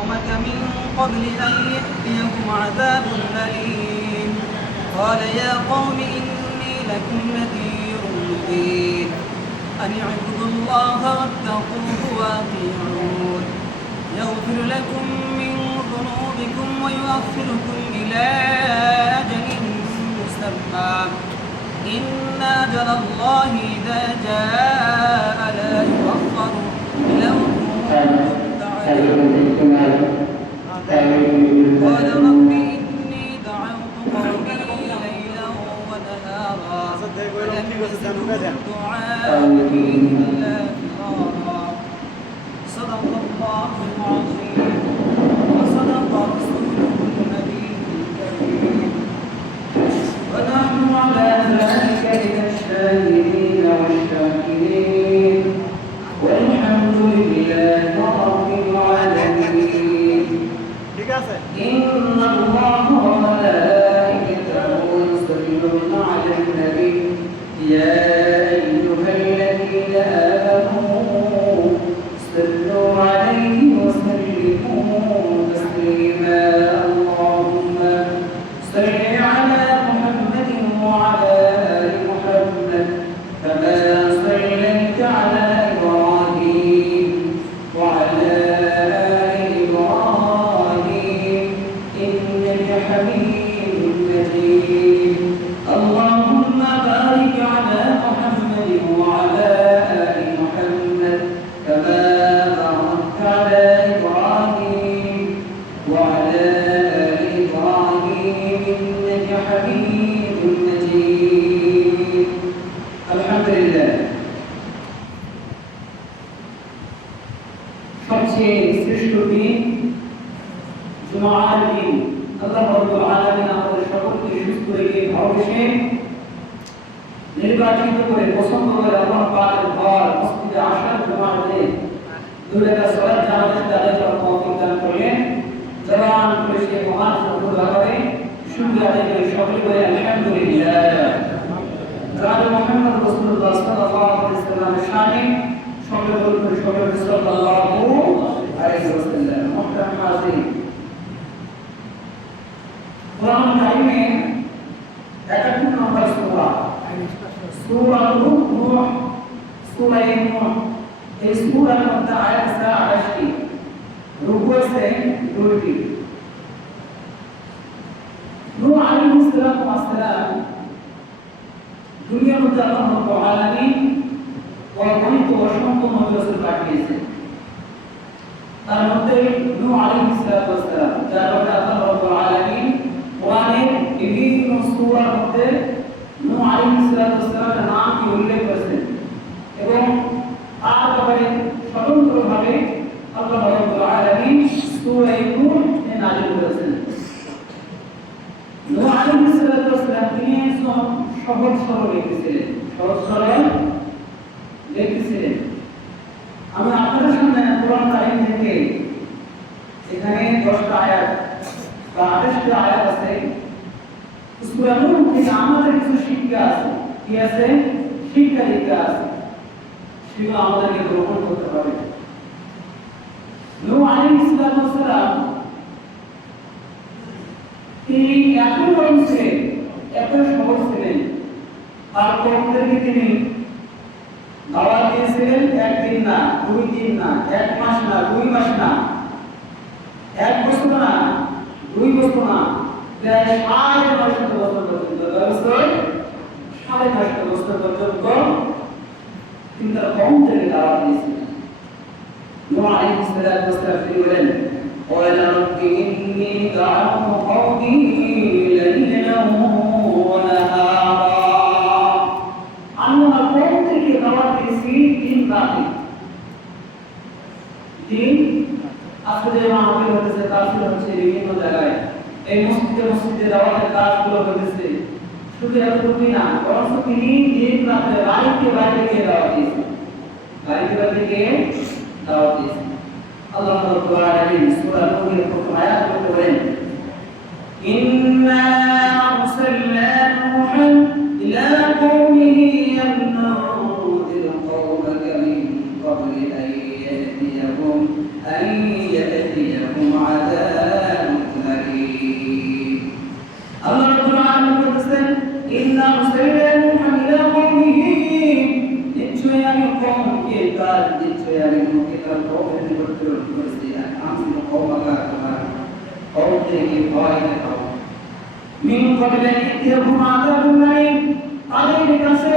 قومك من قبل أن يأتيكم عذاب أليم قال يا قوم إني لكم نذير مبين أن اعبدوا الله واتقوه وأطيعون يغفر لكم من ذنوبكم ويؤخركم إلى أجل مسمى إن أجل الله إذا جاء لا يؤخر لو كنتم تعلمون قال رب إني دعوت قومي ليلا ونهارا فلم يزدهم دعائي إلا فرارا صدق الله العظيم وصدق رسوله النبي الكريم ونحن على ذلك من الشاهدين والشاكرين والحمد لله رب العالمين إن الله وملائكته يصلون على النبي يا أيها الذين آمنوا صلوا عليه وسلموا تسليما اللهم صل على محمد وعلى آل محمد كما صليت على إبراهيم وعلى آل إبراهيم إنك حميد مجيد اللهم بارك على محمد وعلى آل محمد كما باركت على إبراهيم وعلى آل إبراهيم إنك حميد مجيد الحمد لله সবচেয়ে শ্রেষ্ঠ দিন জুমার দিন আল্লাহ রাব্বুল আলামিন আমাদের সকলকে সুস্থ রেখে ভালোবেসে নির্বাচিত করে পছন্দ করে আল্লাহ পাকের ঘর মসজিদে আসার জুমার দিন দুই রাকাত সালাত জামাতে আদায় করার তৌফিক দান করলেন জবান করে সে মহান সত্যভাবে শুকরিয়া আদায় করে সকলে বলে আলহামদুলিল্লাহ জনাব মুহাম্মদ রাসূলুল্লাহ সাল্লাল্লাহু আলাইহি ওয়াসাল্লামের শানে সকলে বলুন সকলে সাল্লাল্লাহু আলাইহি ওয়াসাল্লাম মুহতারাম হাজির কোরআন কারিমে 71 নম্বর সূরা সূরা নূহ সূরা নূহ এই সূরার মধ্যে আয়াত আছে 28টি রুকু আছে 2টি নূহ আলাইহিস সালাম দুনিয়ার মধ্যে আল্লাহ রাব্বুল আলামিন অগণিত অসংখ্য নবী রাসূল পাঠিয়েছেন তার মধ্যে নূহ আলাইহিস সালাম যার মধ্যে আল্লাহ রাব্বুল আলামিন কোরআনের বিভিন্ন সূরার মধ্যে নূহ আলাইহিস সালামের নামটি উল্লেখ করেছেন এবং তার ব্যাপারে স্বতন্ত্রভাবে আল্লাহ রাব্বুল আলামিন সূরা নূহ নাযিল করেছেন নূহ আলাইহিস সালাম তিনি সহজ সরল লিখেছিলেন সহজ সরল লিখেছিলেন আমি আপনাদের সামনে কোরআন কারীম থেকে এখানে 10টা আয়াত বা 28টা আয়াত আছে সূরা নূহ থেকে আমাদের কিছু শিক্ষা আছে কি আছে শিক্ষা দীক্ষা আছে সেগুলো আমাদেরকে গ্রহণ করতে হবে নূহ আলাইহিস সালাম তিনি এত বড় ছিলেন এত সহজ ছিলেন তার কর্মদেরকে তিনি দাওয়াত দিয়েছিলেন একদিন না 2 দিন না 1 মাস না 2 মাস না 1 বছর না 2 বছর না প্রায় 9.5 বছর পর্যন্ত 9.5 বছর পর্যন্ত তিনি তার কর্মদেরকে দাওয়াত দিয়েছিলেন নূহ আলাইহিস সালাম তিনি বলেন قال رب إني دعوت قومي ليلا ونهارا আমি আমার কওম থেকে দাওয়াত দিয়েছি দিন রাতে দিন আসলে আমাদের হচ্ছে কাফির হচ্ছে বিভিন্ন জায়গায় এই মসজিদে দাওয়াতের কাজগুলো হচ্ছে শুধু এতটুকুই না বরং তিনি দিন রাতে বাড়িতে বাইরে গিয়ে দাওয়াত দিয়েছেন বাড়িতে বাইরে গিয়ে দাওয়াত দিয়েছেন আল্লাহ রাব্বুল আলামিন সূরা নূহের প্রথম আয়াত বলতে বলেন ইন্না আরসালনা নূহান ইলা কওমিহি আনযির কওমাকা মিন ক্বাবলি আন ইয়াতিয়াহুম করেছি আমি কওমাকা তোমার কওম থেকে ভয় দেখাও মিন ক্বাবলি ইয়াহুম আযাবুন আলীম তাদের কাছে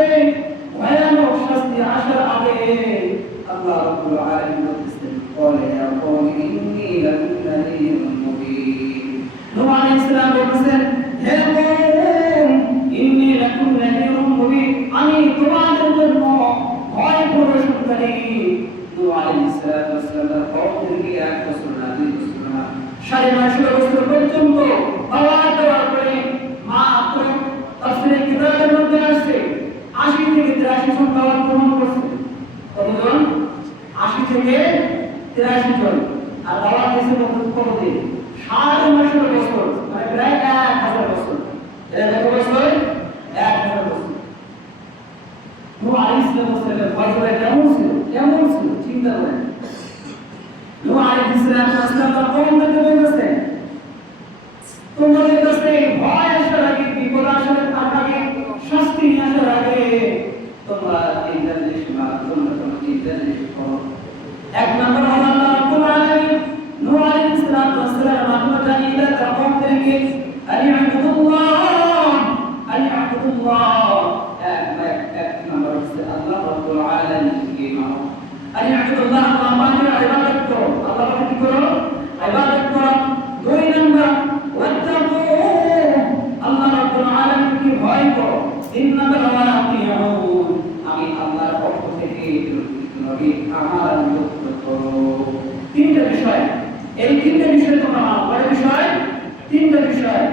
ভয়ানক শাস্তি আসার আগে আল্লাহ রাব্বুল আলামিন বলেছেন ক্বালা ইয়া কওমি ইন্নী লাকুম নাযীরুম মুবিন নূহ আলাইহিস সালাম বলেছেন হে কওম ইন্নী লাকুম নাযীরুম মুবিন আমি তোমাদের জন্য ভয় প্রদর্শনকারী নূহ আলাইহিস সালাম কওমকে এক বছর না 2 বছর না 9.5 বছর পর্যন্ত আওয়াজ দেওয়ার পরে মাত্র তাফসীরে কিতাবের মধ্যে আসছে 80 থেকে 83 জন দাওয়াত গ্রহণ করছে কতজন 80 থেকে 83 জন আর দাওয়াত দিয়েছে কতদিন 9.5 বছর মানে প্রায় 1000 বছর এটা কত বছর 1000 বছর নূহ আলাইহিস সালাম বছরে কেমন ছিল চিন্তা করেন নূহ আলাইহিস সালাম তার কওমকে বলেছেন তোমাদের কাছে ভয় আসার আগে বিপদ আসার আগে শাস্তি আসার আগে তোমরা তিনটা জিনিস তোমরা তিনটা জিনিস করো এক নম্বর হলো আল্লাহ রাব্বুল আলামিন নূহ আলাইহিস সালাম আল্লাহ জানিয়ে তার কওমকে আলিয়াবুদুল্লাহ এক নম্বর হচ্ছে আল্লাহ রাব্বুল আলামিনকে মানো আলিয়াবুদুল্লাহ আল্লাহ পাকের ইবাদত করো আল্লাহ পাকের কি করো ইবাদত করো দুই নম্বর আল্লাহ রাব্বুল আলামিনকে ভয় করো তিন নম্বর আমি আল্লাহর পক্ষ থেকে নবী আমার অনুগত করো তিনটা বিষয় এই তিনটা বিষয় তোমরা মানো কয় বিষয় তিনটা বিষয়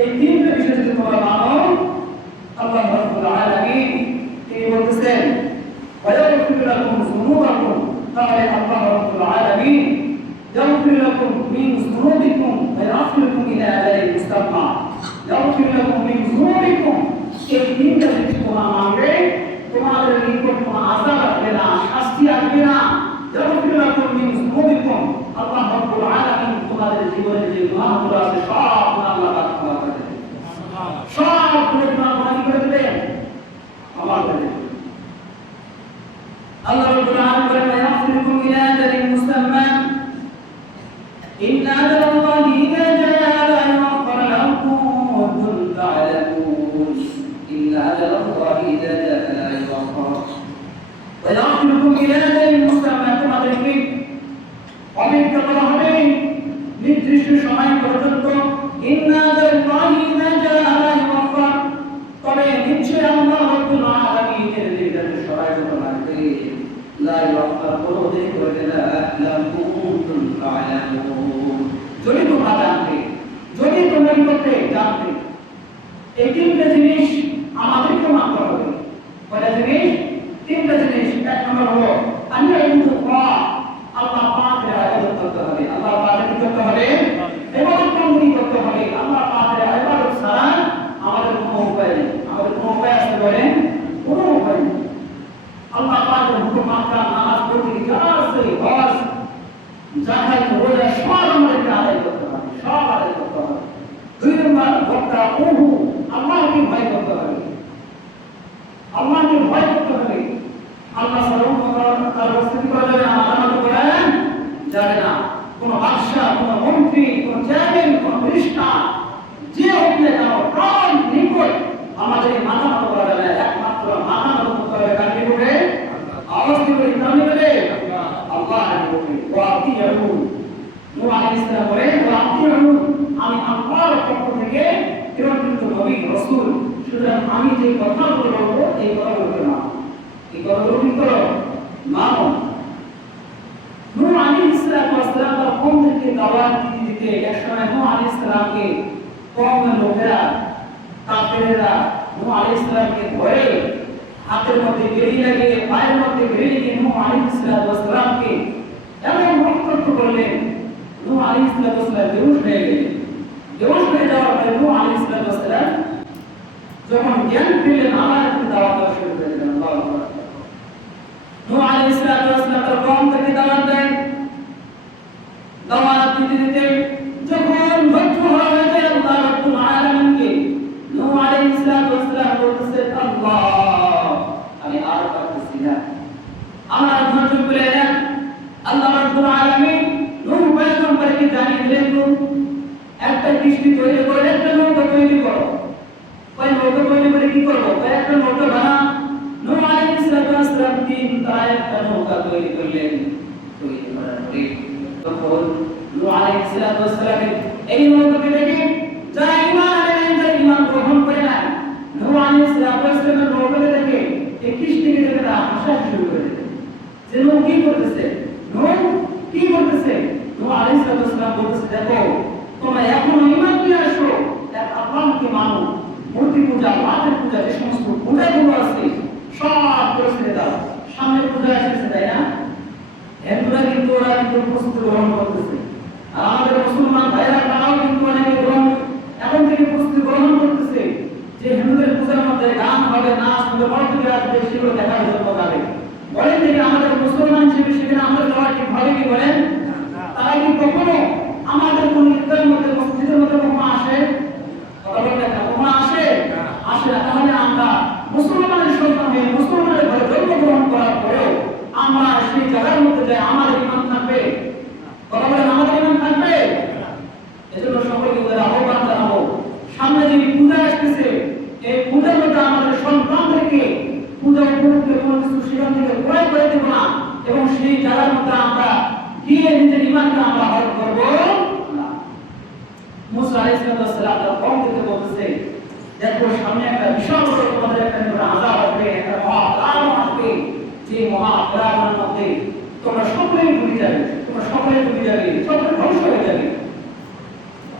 এই তিনটা বিষয় যদি তোমরা মানো আল্লাহ রাব্বুল আলামিন তিনি বলতেছেন ওয়ায়াগফির লাকুম যুনুবাকুম তাহলে আল্লাহ রাব্বুল আলামিন يغفر لكم من ذنوبكم ويغفركم إلى أجل مسمى يغفر لكم من ذنوبكم এই তিনটা জিনিস তোমরা মানবে তোমাদের নিকট কোনো আযাব আসবে না শাস্তি আসবে না يغفر لكم من ذنوبكم আল্লাহ রাব্বুল আলামিন তোমাদের জীবনের যে গুনাহগুলো আছে সব আল্লাহ পাক ক্ষমা করে দেবেন সবগুলো গুনাহ মাফ করে দেবেন ক্ষমা করে দেবেন আল্লাহ রাব্বুল আলামিন বলেন يغفركم إلى أجل مسمى إن أجل الله إذا جاء لا يؤخر لو كنتم تعلمون إن أجل الله إذا جاء لا يؤخر ويغفركم إلى أجل مسمى তোমাদেরকে অপেক্ষা করা হবে নির্দিষ্ট সময় পর্যন্ত إن أجل الله إذا جاء لا يؤخر তবে নিশ্চয় আল্লাহ রাব্বুল আলামিনের নির্ধারিত সময় যখন আসবে لا يؤخر কোনো দেরি করবে না لو كنتم تعلمون যদি তোমরা জানতে যদি তোমরা করতে জানতে এই তিনটা জিনিস আমাদেরকে মানতে হবে কয়টা জিনিস তিনটা জিনিস এক নম্বর হলো আমরা আল্লাহ পাকের ইবাদত করতে হবে আল্লাহ পাকের কি করতে হবে ইবাদত করতে হবে আল্লাহ পাকের ইবাদত ছাড়া আমাদের কোনো উপায় নেই আমাদের কোনো উপায় আছে বলেন কোনো উপায় নেই আল্লাহ পাকের হুকুম মানা নামাজ পড়তে যা আছে হজ যাকাত রোজা সব আমাদেরকে আদায় করতে হবে সব আদায় করতে হবে দুই নম্বর ভক্তা ওহু আল্লাহকে ভয় করতে হবে আল্লাহকে ভয় করতে হবে আল্লাহ সাল্লাল্লাহু তার বস্তুতি করা যাবে না মাতামাতি করেন যাবে না কোন বাদশা কোন মন্ত্রী কোন চেয়ারম্যান কোন মিনিস্টার যে হোক না কেন প্রাণ নিকট আমাদের মাতামাতি করা যাবে একমাত্র মাতামাতি করতে হবে কার নিকটে আওয়াজ করে কার নিকটে আল্লাহ নিকটে ওয়াতিয়ু নূহ আলাইহিস সালাম বলে ওয়াতিয়ু আমি আল্লাহর পক্ষ থেকে প্রেরিত নবী রাসূল সুতরাং আমি যে কথাগুলো বলবো এই কথাগুলো না এই কথাগুলো কি করো মানো নূহ আলাইহিস সালাম তার কওমকে দাওয়াত দিতে একসময় নূহ আলাইহিস সালামকে কওমের লোকেরা কাফেররা নূহ আলাইহিস সালামকে ধরে হাতের মধ্যে বেড়ি লাগিয়ে পায়ের মধ্যে বেড়ি লাগিয়ে নূহ আলাইহিস সালামকে এমন রক্তাক্ত করলেন নূহ আলাইহিস সালাম বেহুশ হয়ে গেলেন বেহুশ হয়ে যাওয়ার পরে নূহ আলাইহিস সালাম যখন জ্ঞান পেলেন আবার একটু দাওয়াত দেওয়া শুরু করে দিলেন আল্লাহু আকবার নূহ আলাইহিস সালাম তার কওমকে দাওয়াত দেন দাওয়াত দিতে যখন ভক্ত হয়ে যায় আল্লাহ রাব্বুল আলামিনকে নূহ আলাইহিস সালাম বলতেছেন আল্লাহ আমি আর পারতেছি না আমার ধৈর্য বলে না আল্লাহ একটা কিস্তি তৈরি করে একটা নৌকা তৈরি করো। ওই নৌকা তৈরি করে কি করবো? একটা নৌকা বানা। নূহ আলাইহিস সালাম তিন তারা একটা নৌকা তৈরি করলেন। তৈরি করার পরে তখন নূহ আলাইহিস সালামের এই নৌকাকে দেখে যারা ঈমান আনলেন, যারা ঈমান গ্রহণ করে না, নূহ আলাইহিস সালামের নৌকাকে দেখে এই কিস্তিকে দেখে তারা হাসা শুরু করে দিলেন যে নূহ কি করতেছে, নূহ কি করতেছে। নূহ আলাইহিস সালাম বলতেছে, দেখো তোমরা এখন ঈমান নিয়ে আসো, এক আল্লাহকে মানো, মূর্তি পূজা, পাথর পূজা, যে সমস্ত পূজাগুলো আছে সব করে ছেড়ে দাও। সামনে পূজা আসছে, তাই না? হিন্দুরা কিন্তু ওরা কিন্তু প্রস্তুতি গ্রহণ করতেছে, আর আমাদের মুসলমান ভাইরা তারাও কিন্তু অনেকে এখন থেকে প্রস্তুতি গ্রহণ করতেছে যে হিন্দুদের পূজার মধ্যে গান হবে, নাচ হবে, মূর্তি আসবে, সেগুলো দেখার জন্য যাবে। বলেন থেকে আমাদের মুসলমান হিসেবে সেখানে আমরা যাওয়া ঠিক হবে কি বলেন? তারা কি কখনো আমাদের কোন ঈদের মধ্যে, মসজিদের মধ্যে কখনো আসে? কথা বলতে কখনো আসে? আসে না। তাহলে আমরা মুসলমানের সন্তান হয়ে মুসলমানের ঘরে জন্মগ্রহণ করার পরেও আমরা সেই জায়গার মধ্যে যাই, আমাদের ঈমান থাকবে? কথা বলেন, আমাদের ঈমান থাকবে? এজন্য সকলকে ওদের আহ্বান জানাবো, সামনে যে পূজা আসতেছে এই পূজার মধ্যে আমাদের সন্তানদেরকে পূজা উপলক্ষে কোনো কিছু সেখান থেকে ক্রয় করে দেবো না, এবং সেই জায়গার মধ্যে আমরা গিয়ে নিজের ঈমানকে আমরা হরণ করবো না। মুসা আলাইহিস সালাম তার কওমকে বলতেছে, দেখো সামনে একটা বিশাল বড় তোমাদের একটা আযাব আসবে, একটা মহাকাল আসবে, যে মহাকালের মধ্যে তোমরা সকলেই ডুবে যাবে, তোমরা সকলেই ডুবে যাবে, সকলে ধ্বংস হয়ে যাবে।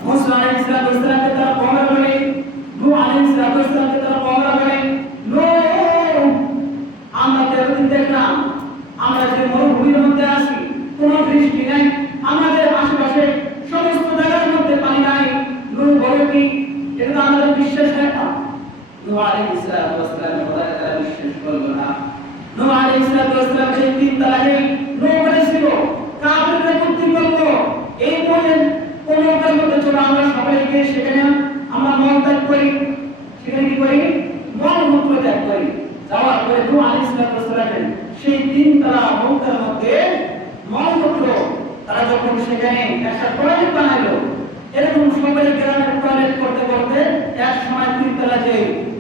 মুসা আলাইহিস সালামকে তারা কওমরা বলে, নূহ আলাইহিস সালামকে তারা কওমরা বলে, নূহ আমরা এতদিন দেখলাম আমরা যে মরুভূমির মধ্যে আছি, কোনো বৃষ্টি নাই, আমাদের আশেপাশে সমস্ত জায়গার মধ্যে পানি নাই, নূহ বলো কি এটা আমাদের বিশ্বাস হয় না? নূহ আলাইহিস সালামের কথা তারা বিশ্বাস করলো না। নূহ আলাইহিস সালাম যে তিন তালাকে নূহ বলেছিল কাফিররা কর্তৃপক্ষ এই বলেন কোন কার মধ্যে চলো আমরা সবাই গিয়ে সেখানে আমরা মল ত্যাগ করি, সেখানে কি করি? মল মূত্র ত্যাগ করি। যাওয়ার পরে নূহ আলাইহিস সালাম সেই তিন তালা নৌকার মধ্যে মল মূত্র তারা যখন সেখানে একটা টয়লেট বানাইলো, এরকম সবাই গ্রামের টয়লেট করতে করতে এক সময় তিন তালা যে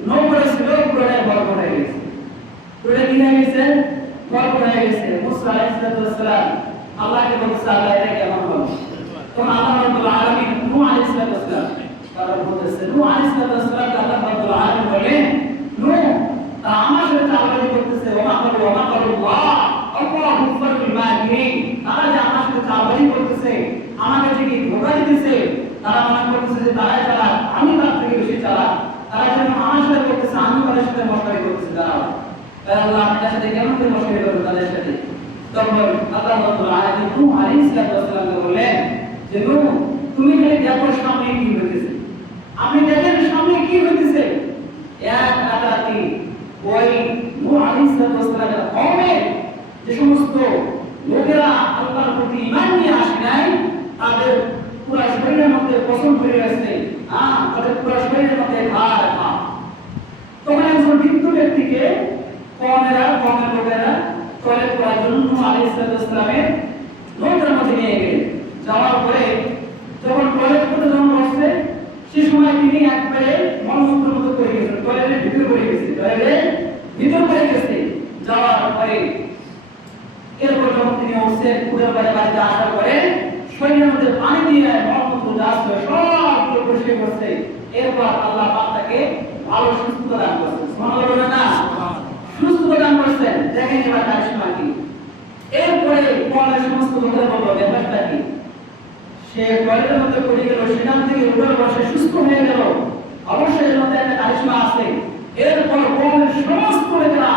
নৌকা ছিল পুরোটাই বরফ হয়ে গেছে। পুরোটা কি হয়ে গেছে? বরফ হয়ে গেছে। মুসা আলাইহিস সালাম আল্লাহকে বলছে, আল্লাহ এটা কেমন হলো? তখন আল্লাহ রাব্বুল আলামিন নূহ আলাইহিস সালাম তারা বলতেছে, নূহ আলাইহিস সালাম আল্লাহ রাব্বুল আলামিন বলেন, নূহ তারা আমার সাথে চালাকি করতেছে, ওমা করুল্লাহ আল্লাহু ফারুল মাকিরিন, তারা যে আমার সাথে চালাকি করতেছে, আমাকে যে কি ধোঁকা দিতেছে, তারা মনে করতেছে যে তারাই চালাক, আমি তার থেকে বেশি চালাক, তারা যেন আমার সাথে করতেছে, আমি তাদের সাথে মশারি করতেছি। দাঁড়াও, তাই আল্লাহ আপনার সাথে কেমন করে মশারি করবেন তাদের সাথে? তখন আল্লাহ রাব্বুল আলামিন নূহ আলাইহিস সালামকে বললেন যে নূহ তুমি খালি দেখো সামনে কি হইতেছে, আপনি দেখেন সামনে কি হইতেছে। এক রাতারাতি ওই নূহ আলাইহিস সালামের কওমের যে সমস্ত লোকেরা আল্লাহর প্রতি ঈমান নিয়ে আসে নাই, তাদের পুরো শরীরের মধ্যে পছন্দ হয়ে গেছে, তাদের পুরো শরীরের মধ্যে ঘা। তখন একজন বৃদ্ধ ব্যক্তিকে কওমের লোকেরা টয়লেট করার জন্য নূহ আলাইহিস সালামের নৌকার মধ্যে নিয়ে গেলেন। যাওয়ার পরে যখন টয়লেট করতে যখন বসছে, সে সময় তিনি একবারে মলমূত্রের মধ্যে পড়ে গেছেন, টয়লেটের ভিতরে পড়ে গেছে, যাওয়ার পরে এরপর যখন তিনি উঠছেন, উঠে বাড়িতে আসার পরে শরীরের মধ্যে পানি দিয়ে মলমূত্র যা ছিল সবগুলো পরিষ্কার করছে। এরপর আল্লাহ পাক তাকে ভালো সুস্থতা দান করছেন। সুবহানাল্লাহ বলেন না? সুস্থতা দান করছেন। দেখেন এবার তার সময় কি। এরপরে কোরআনের সমস্ত লোকেরা বলল, ব্যাপারটা কি? সে টয়লেটের মধ্যে পড়ে গেল, সেখান থেকে উঠার পর সে সুস্থ হয়ে গেল, অবশ্যই এর মধ্যে একটা কারিশমা আছে। এরপর কোরআনের সমস্ত লোকেরা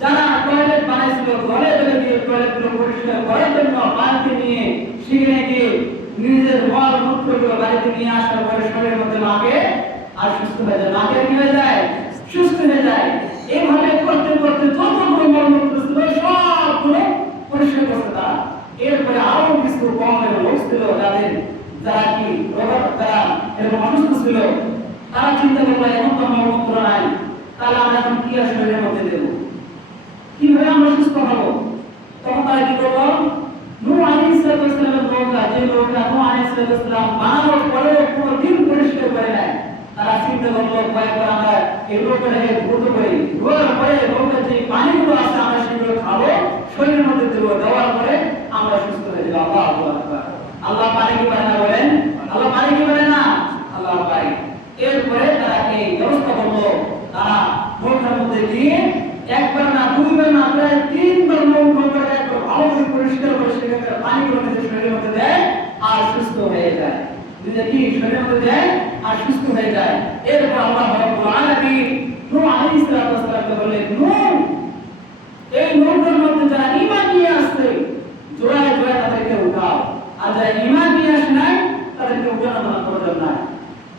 যারা টয়লেট বানাইছিল, ঘরে ঘরে গিয়ে টয়লেটগুলো পরিষ্কার করার জন্য বাড়িতে নিয়ে সেখানে গিয়ে নিজের মল মূত্রগুলো বাড়িতে নিয়ে আসার পরে শরীরের মধ্যে লাগে আর সুস্থ হয়ে যায়, লাগে কি হয়ে যায়? সুস্থ হয়ে যায়। এইভাবে করতে করতে যতগুলো মল মূত্র ছিল সবগুলো পরিষ্কার করতে তারা। এরপরে আরো কিছু কমের লোক ছিল যাদের যারা কি তারা এরকম অসুস্থ ছিল, তারা চিন্তা করলো এখন তো মল মূত্র নাই, তাহলে আমরা এখন কি আর শরীরের মধ্যে দেবো, কিভাবে আমরা সুস্থ হবো? তখন তারা কি করলো? নূহ আলাইহিস সালামের নৌকা, যে নৌকা নূহ আলাইহিস সাল্লাম বানানোর পরেও কোনো দিন পরিষ্কার করে নাই। তারা চিন্তা করলো কয়েকবার আমরা এই রোগটাকে দ্রুত করি, ধোয়ার পরে রোগের যে পানিগুলো আছে আমরা সেগুলো খাবো, শরীরের মধ্যে দেবো, দেওয়ার পরে আমরা সুস্থ হয়ে যাবো। আল্লাহ পারে কি পারে না বলেন? আল্লাহ পারে কি পারে না? আল্লাহ পারে। এরপরে তারা এই ব্যবস্থা করলো, তারা মুখের মধ্যে দিয়ে একবার না দুইবার না প্রায় তিনবার মুখ করে একবার ভালো করে পরিষ্কার করে সেখানে পানিগুলো নিজের শরীরের মধ্যে দেয় আর সুস্থ হয়ে যায়। নিজের কি শরীরের মধ্যে দেয় আর সুস্থ হয়ে যায়। এরপর আল্লাহ রাব্বুল আলামিন নূহ আলাইহিস সালামকে বললেন, নূহ এই নূহের মধ্যে যারা ঈমান নিয়ে আসছে জোড়ায় জোড়ায় তাদেরকে উঠাও, আর যারা ঈমান নিয়ে আসে নাই তাদেরকে উঠানো প্রয়োজন নাই।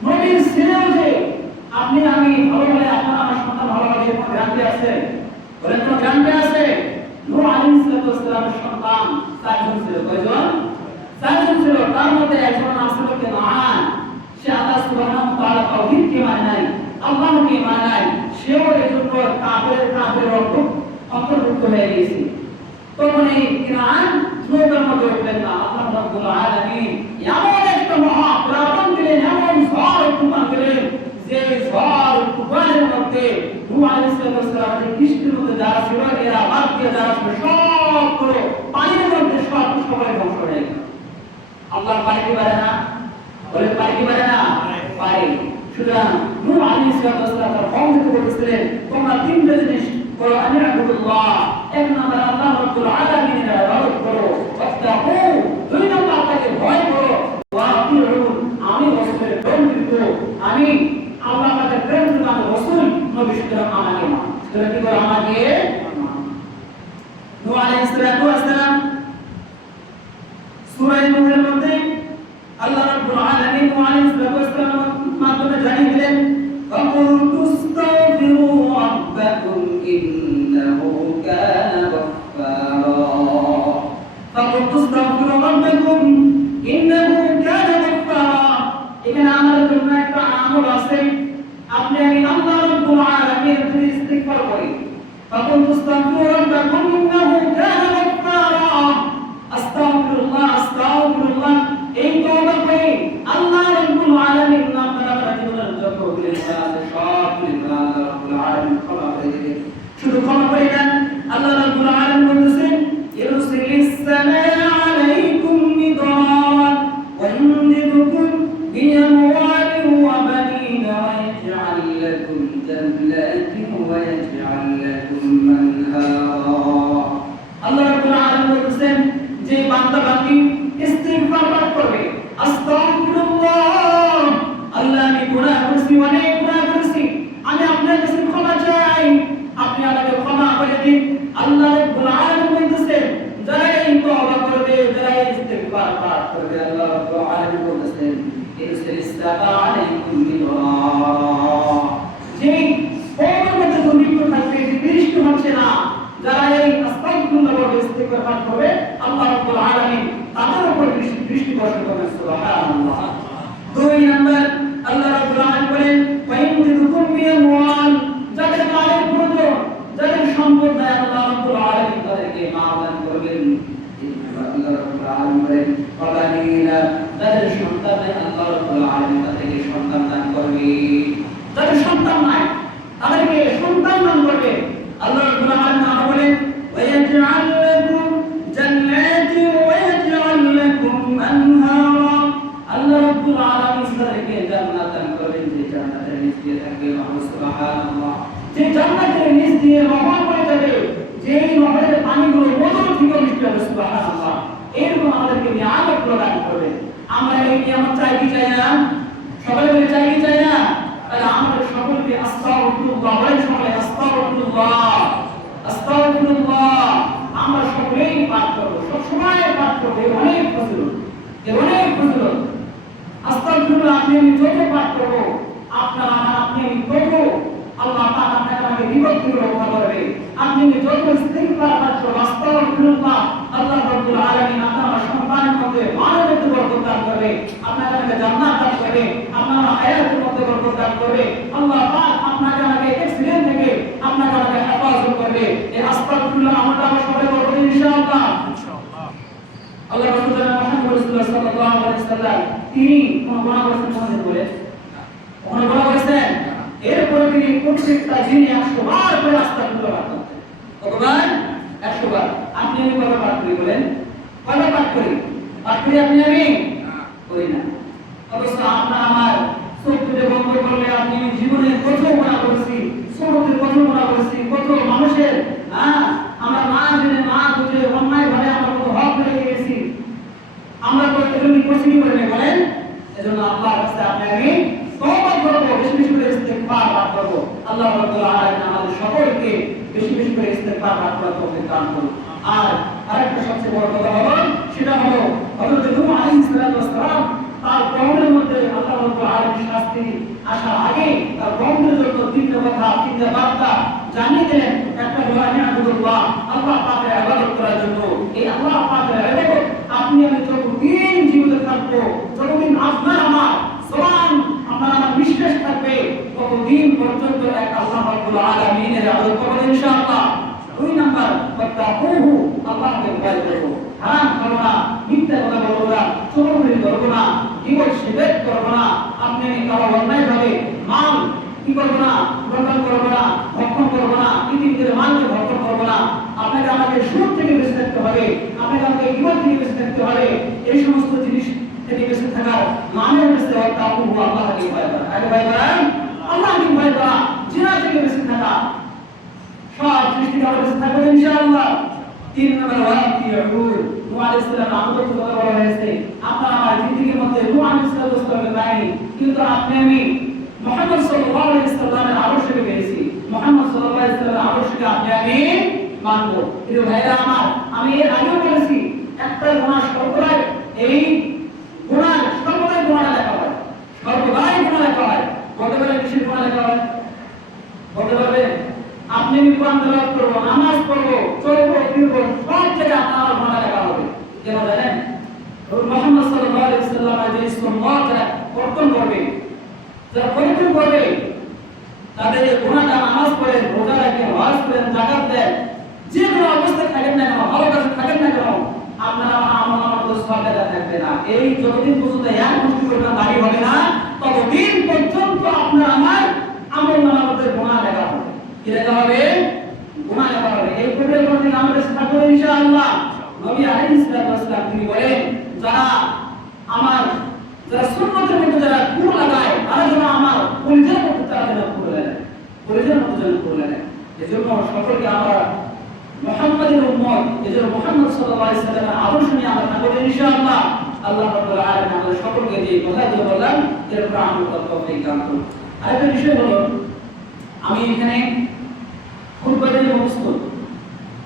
নবীর ছেলেও যে আপনি আমি ভালো বলে আপনার আমার সন্তান ভালো হবে এরকম গ্যারান্টি আছে? বলেন কোনো গ্যারান্টি আছে? নূহ আলাইহিস সালামের সন্তান চারজন ছিল। কয়জন? চারজন ছিল। তার মধ্যে একজন নাম ছিল কেনান। সে আল্লাহ সুবহানাহু ওয়া তাআলা তাওহীদকে মানে নাই, আল্লাহকে মানে নাই, সেও এজন্য কাফের অন্তর্ভুক্ত হয়ে গেছে। তখন এই কেনান নৌকার মধ্যে উঠলেন না। আল্লাহ রাব্বুল আলামিন এমন একটা মহা প্লাবন দিলেন, এমন ঝড় তুফান দিলেন, যে ঝড় তুফানের মধ্যে নূহ আলাইহিস সালামের কৃষ্ণের মধ্যে যারা ছিল এরা বাদ দিয়ে যারা ছিল সবগুলো পানির মধ্যে সবাই ধ্বংস হয়ে গেল। আল্লাহ পারে কি পারে না? বলে পারে কি পারে না? পারে। সুতরাং নূহ আলাইহিস সালাম তার কওম থেকে বলেছিলেন, তোমরা তিনটা জিনিস করো, আনি'বুদুল্লাহ, এক নাম্বার আল্লাহ রাব্বুল আলামিনের ইবাদত করো, ওয়াত্তাকু, দুই নাম্বার তাকে ভয় করো, ওয়া আতিউন, আমি রাসূলের প্রেরিত, আমি আল্লাহ তাআলার প্রেরিত আমি রাসূল, নবী, সুতরাং আমাকে মান। সুতরাং কি করো? আমাকে মান। নূহ আলাইহিস সালাম সূরা নূহের মধ্যে আল্লাহ রাব্বুল আলামিন নূহ আলাইহিস সালামের মাধ্যমে জানিয়ে দিলেন, ফাকুলতু আস্তাগফিরু রাব্বাকুম ইন্নাহু কানা গাফফারা। ফাকুলতু আস্তাগফিরু রাব্বাকুম ইন্নাহু কানা গাফফারা। এখানে আমাদের জন্য একটা আমল আছে, আপনি আমি আল্লাহ রাব্বুল আলামিনের জন্য ইস্তিগফার করি। ফাকুলতু আস্তাগফিরু রাব্বাকুম ইন্নাহু কানা গাফফারা। আস্তাগফিরুল্লাহ, আস্তাগফিরুল্লাহ, এই তওবা করে আল্লাহ রাব্বুল আলামিন আপনার আমার জীবনের যত গুনাহ আছে সব গুনাহ আল্লাহ রাব্বুল আলামিন ক্ষমা করে দিবেন। শুধু ক্ষমা করে দেন, আল্লাহ রাব্বুল আলামিন বলেছেন, ইরসিলিস সামা'a আলাইকুম মিদরারা ওয়া ইমদিদুকুম বিআমওয়ালিন ওয়া বানিনা ওয়া ইয়াজআল লাকুম জান্নাতিন ওয়া ইয়াজআল লাকুম আনহারা। আল্লাহ রাব্বুল আলামিন বলেছেন, যে বান্দা বান্দী ইস্তিগফার পাঠ করবে, আস্তাগফিরুল্লাহ, আল্লাহ আমি গুনাহ করেছি, অনেক গুনাহ করেছি, আমি আপনার কাছে ক্ষমা চাই, আপনি আমাকে ক্ষমা করে দিন। আল্লাহ রাব্বুল আলামিন বলতেছেন, যারা এই তওবা করবে, যারা ইস্তিগফার পাঠ করবে, আল্লাহ রাব্বুল আলামিন বলতেছেন, ইরসিলিস সামা'a আলাইকুম মিদরারা। যেই তওবার মধ্যে দুর্ভিক্ষ থাকবে, যে বৃষ্টি হচ্ছে না, যারা এই আস্তাগফিরুল্লাহ বলে ইস্তিগফার পাঠ করবে, আল্লাহ রাব্বুল আলামিন তাদের উপর দৃষ্টি বর্ষণ করবেন। সুবহানাল্লাহ। দুই নাম্বার আল্লাহ রাব্বুল আলামিন বলেন, ওয়া ইমদিদুকুম বিআমওয়াল, যাদের মালের প্রয়োজন, যাদের সম্পদ নাই, আল্লাহ রাব্বুল আলামিন তাদেরকে মাল দান করবেন। আল্লাহ রাব্বুল আলামিন বলেন, ওয়া বানিনা, যাদের সন্তান নাই, আল্লাহ রাব্বুল আলামিন তাদেরকে সন্তান দান করবে। যাদের সন্তান নাই তাদেরকে সন্তান দান করবে। আল্লাহ রাব্বুল আলামিন আরো বলেন, ওয়া ইয়াজআল লাকুম জান্নাতিন ওয়া ইয়াজআল লাকুম আনহারা। আল্লাহ রাব্বুল আলামিন তাদেরকে জান্নাত দান করবেন, যে জান্নাতের নিচ দিয়ে থাকবে, সুবহানাল্লাহ, যে জান্নাতের নিচ দিয়ে নহর বয়ে যাবে, যেই নহরের পানিগুলো মধুর থেকে মিষ্টি হবে। সুবহানাল্লাহ। এরকম আমাদেরকে নিয়ামত প্রদান করবেন। আমরা এই নিয়ামত চাই কি চাই না? সবাই বলে চাই কি চাই না? তাহলে আমাদের সকলকে আস্তাগফিরুল্লাহ বলেন, সবাই আস্তাগফিরুল্লাহ, আস্তাগফিরুল্লাহ আমরা সকলেই পাঠ করব, সব সময় পাঠ করব। অনেক ফজিলত, অনেক ফজিলত। আস্তাগফিরুল্লাহ আপনি আমি যত পাঠ করব, আপনার আমার আপনি আমি তত আল্লাহ পাক আপনাকে আমাকে বিপদ থেকে রক্ষা করবে। আপনি যত ইস্তিগফার পাঠ করবেন, আস্তাগফিরুল্লাহ, আল্লাহ রাব্বুল আলামিন আপনার সন্তানের মধ্যে মানবত বরকত দান করবে, আপনাকে আমাকে জান্নাত দান করবে, আপনার হায়াতের মধ্যে বরকত দান করবে। আল্লাহ পাক আপনাকে আমাকে অ্যাক্সিডেন্ট থেকে আপনাকে আমাকে হেফাজত করবে। এই আস্তাগফিরুল্লাহ আমরা সবাই করব ইনশাআল্লাহ। ইনশাআল্লাহ। আল্লাহ রাসূল মুহাম্মদ সাল্লাল্লাহু আলাইহি ওয়াসাল্লাম তিনি কোন গুনাহ করেছেন কোনদিন বলে কোন গুনাহ করেছেন? এরপরে তিনি প্রত্যেকটা দিনে 100 বার করে আস্তাগফিরুল্লাহ পাঠ করতেন। কতবার? 100 বার। আপনি আমি কত পাঠ করি বলেন? কত পাঠ করি? পাঠ করি আপনি আমি করি না। অবশ্য আপনার আমার চোখ দুটো বন্ধ করলে আপনি জীবনে কত গুনাহ করেছি, ছোটতে কত গুনাহ করেছি, কত মানুষের আমরা না জেনে না বুঝে অন্যায় ভাবে আমরা কত হক লেগে গেছি। আমরা তো এজন্য করছি কি বলেন বলেন? এজন্য আল্লাহর কাছে আপনি আমি তওবা করব, বেশি বেশি করে ইস্তিগফার পাঠ করব। আল্লাহ রাব্বুল আলামিন আমাদের সকলকে বেশি বেশি করে ইস্তিগফার পাঠ করার তৌফিক দান করুন। আর আরেকটা সবচেয়ে বড় কথা হলো সেটা হলো হযরত নূহ আলাইহিস সালাম তার কওমের মধ্যে আল্লাহ রাব্বুল আলামিন শাস্তি আসার আগে তার কওমের জন্য তিনটা কথা, তিনটা বার্তা জানিয়ে দিলেন। একটা হলো আল্লাহ আল্লাহ পাকের ইবাদত করার জন্য। এই আল্লাহ পাকের ইবাদত আপনি আমি যতদিন জীবিত থাকবো, যতদিন আপনার আমার জবান আপনার আমার বিশ্বাস থাকবে, ততদিন পর্যন্ত এক আল্লাহ রাব্বুল আলামিনের ইবাদত করব ইনশাআল্লাহ। দুই নাম্বার ওয়াত্তাকুহু, আল্লাহকে ভয় করব, হারাম খাবো না, মিথ্যা কথা বলবো না, চোরাচারি করবো না, গীবত শিরক করবো না, আপনি কারো অন্যায় ভাবে মাল কি করবো না, লুণ্ঠন করবো না, ভক্ষণ করবো না, ইতিমধ্যে মালকে ভক্ষণ করবো না। আপনাকে আমাকে সুদ থেকে বেঁচে থাকতে হবে, আপনাকে আমাকে গীবত থেকে বেঁচে থাকতে হবে। এই সমস্ত জিনিস থেকে বেঁচে থাকার মানে হচ্ছে ওয়াত্তাকুহু, আল্লাহকে ভয় করা। আগে ভয় করেন আল্লাহকে ভয় করা, জিনা থেকে বেঁচে থাকা, সব সৃষ্টি থেকে বেঁচে থাকবেন ইনশাআল্লাহ। তিন নম্বর ওয়াতিউন, নূহ আলাইহিস সালাম আমাদের কথা বলা হয়েছে। আপনার আমার জিন্দেগির মধ্যে নূহ আলাইহিস সালামের কাহিনী, কিন্তু আপনি আমি মুহাম্মদ সাল্লাল্লাহু আলাইহি সাল্লামের আদর্শকে পেয়েছি। মুহাম্মদ সাল্লাল্লাহু আলাইহি সাল্লামের আদর্শকে আপনি আমি মানব। প্রিয় ভাইরা আমার, আমি এর আগেও বলেছি একটা গুনাহ সর্বদাই এই গুনাহ সর্বদাই গুনাহ লেখা হয়, সর্বদাই গুনাহ লেখা হয়। বলতে পারে কিসের গুনাহ লেখা হয়? বলতে পারবে? আপনি আমি কোরআন তেলাওয়াত করব, নামাজ পড়ব, চলব, ফিরব, সব জায়গায় আপনার গুনাহ লেখা হবে। কেন জানেন? মুহাম্মদ সাল্লাল্লাহু আলাইহি সাল্লামের যে সুন্নাতটা কর্তন করবে, যারা পরিপূর্ণ করবে, তাদের এই গুনাহটা নামাজ পড়েন, রোজা রাখেন, হজ করেন, যাকাত দেন, যে কোনো অবস্থায় থাকেন না কেন, ভালো কাজে থাকেন না কেন, আপনার আমার আমল নামার মধ্যে সওয়াবটা থাকবে না। এই যতদিন পর্যন্ত এক মুষ্টি পরিমাণ দাড়ি হবে না, ততদিন পর্যন্ত আপনার আমার আমল নামার মধ্যে গুনাহ লেখা হবে। কি লেখা হবে? গুনাহ লেখা হবে। এই প্রবলেম থেকে আমাদের থাকবে ইনশাআল্লাহ। নবী আলাইহিস সালাম তিনি বলেন, যারা সুন্নতের মধ্যে যারা কুর লাগায়, তারা যেন আমার পরিচয়ের মধ্যে তারা যেন কুর লাগায়, পরিচয়ের মধ্যে যেন কুর লাগায়। এজন্য সকলকে আমরা মুহাম্মাদের উম্মত, এজন্য মুহাম্মদ সাল্লাল্লাহু আলাইহি সাল্লামের আদর্শ নিয়ে আমরা থাকব ইনশাআল্লাহ। আল্লাহ রাব্বুল আলামিন আমাদের সকলকে যে কথাগুলো বললাম এর উপর আমল করতে হবে। আরেকটা বিষয় হলো, আমি এখানে খুতবা দিয়ে মুখস্থ,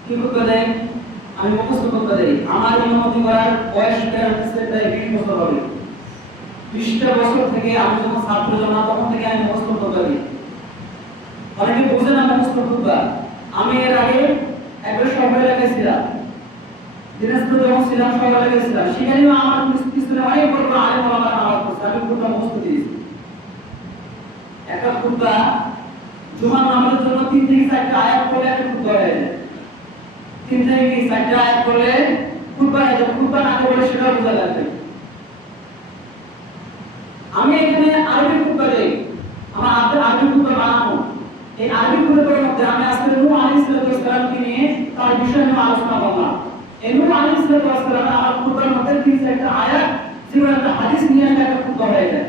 কি খুতবা দেই? আমি মুখস্থ খুতবা দেই। আমার ইমামতি করার বয়স প্রায় 20 বছর হবে। 20টা বছর থেকে আমি যখন ছাত্র জমা, তখন থেকে আমি মুখস্থ খুতবা দিই। অনেকে বুঝে না মুখস্থ খুতবা। আমি এর আগে একবার সবাই লাগাইছিলাম, দিনাজপুর যখন ছিলাম সবাই লাগাইছিলাম, সেখানেও আমার পিছনে অনেক বড় বড় আলেম ওলামারা নামাজ পড়ছে, আমি খুতবা মুখস্থ দিয়েছি। একটা খুতবা জুমার নামাজের জন্য 3 থেকে 4টা আয়াত পড়লে একটা খুতবা হয়ে যায়। 3 থেকে 4টা আয়াত পড়লে খুতবা হয়ে যায়। খুতবা না পড়লে সেটাও বোঝা যাবে। আমি এখানে আরবি খুতবা দেই, আমার আরবি খুতবা বানাবো। এই আরবি খুতবার মধ্যে আমি আজকে নূহ আলাইহিস সালামকে নিয়ে তার বিষয় নিয়ে আলোচনা করলাম। এই নূহ আলাইহিস সালাম আমার খুতবার মধ্যে 3-4টা আয়াত, যেগুলো একটা হাদিস নিয়ে একটা খুতবা হয়ে যায়।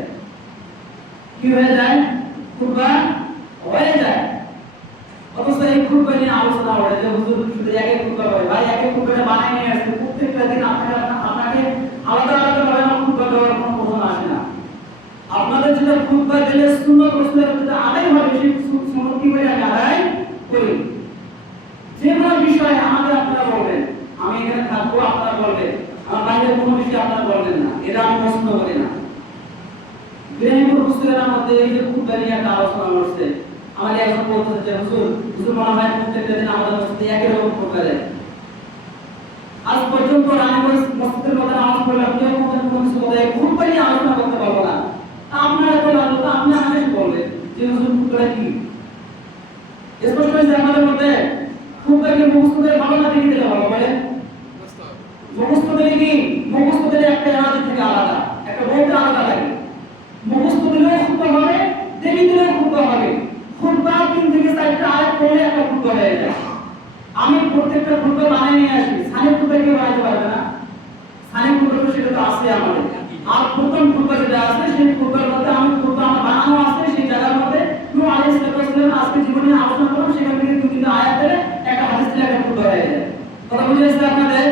কি হয়ে যায়? খুতবা হয়ে যায়। অথচ এই খুতবা নিয়ে আলোচনা করে যে হুজুর শুধু একে খুতবা করে, ভাই একে খুতবাটা বানাই নিয়ে আসছে, প্রত্যেকটা দিন আপনাকে আলাদা আলাদা ভাবে খুতবা দেওয়ার কোনো প্রশ্ন আসে না। আপনাদের যেটা খুতবা দিলে সুন্নাত রাসূলের যেটা আদায় হবে, সেই সুন্নাত কি করে আদায় করি। যে কোনো বিষয়ে আমাদের আপনারা বলবেন, আমি এখানে থাকবো, আপনারা বলবেন, আমার বাইরে কোনো বিষয় আপনারা বলবেন না, এটা আমি পছন্দ করি না। বিরামপুর পুস্তকের মধ্যে এই যে খুতবা নিয়ে একটা আলোচনা করছে, আমাদের একজন বলতেছে যে হুজুর মনে হয় প্রত্যেকটা দিন আমাদের মসজিদে একই রকম খুতবা দেয়। আজ পর্যন্ত রানীগঞ্জ মসজিদের মধ্যে নামাজ পড়লাম, কেউ কোনো কিছু বলে খুতবা নিয়ে আলোচনা করতে পারবো না। আপনারা তো লাগলো, তো আপনি আমাকে বলবেন যে হুজুর খুতবা কি স্পষ্ট হয়েছে আমাদের মধ্যে। খুতবাকে মুখস্থ করে ভালো না দেখে দিলে ভালো বলে মুখস্থ দিলে কি, মুখস্থ দিলে একটা এনার্জি থেকে আলাদা, যেখানে আলোচনা করলাম সেখান থেকে দুই তিনটা আয়াত ধরে একটা হাদিস থেকে একটা ফুট হয়ে যায়। কথা বুঝে আসছে আপনাদের?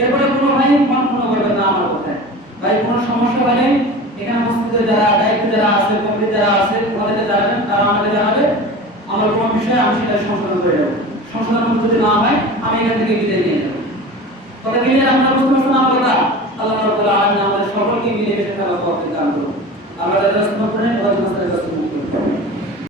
এরপরে কোনো ভাই মন কোনো করবেন না আমার কথায়। ভাই কোনো সমস্যা হলে এখানে মসজিদে যারা দায়িত্ব যারা আছে, কমিটি যারা আছে, ওনাদেরকে জানাবেন, তারা আমাকে জানাবে। আমার কোনো বিষয়ে আমি সেটা সংশোধন করে দেবো। সংশোধন যদি না হয় আমি এখান থেকে বিদায় নিয়ে যাবো। কথা ক্লিয়ার? আপনারা বুঝতে পারছেন আমার কথা? আল্লাহ রাব্বুল আলামিন আমাদের সকলকে মিলে মিশে থাকার তৌফিক দান করুন। আমরা যারা রাসূল করেন ওই রাসূলের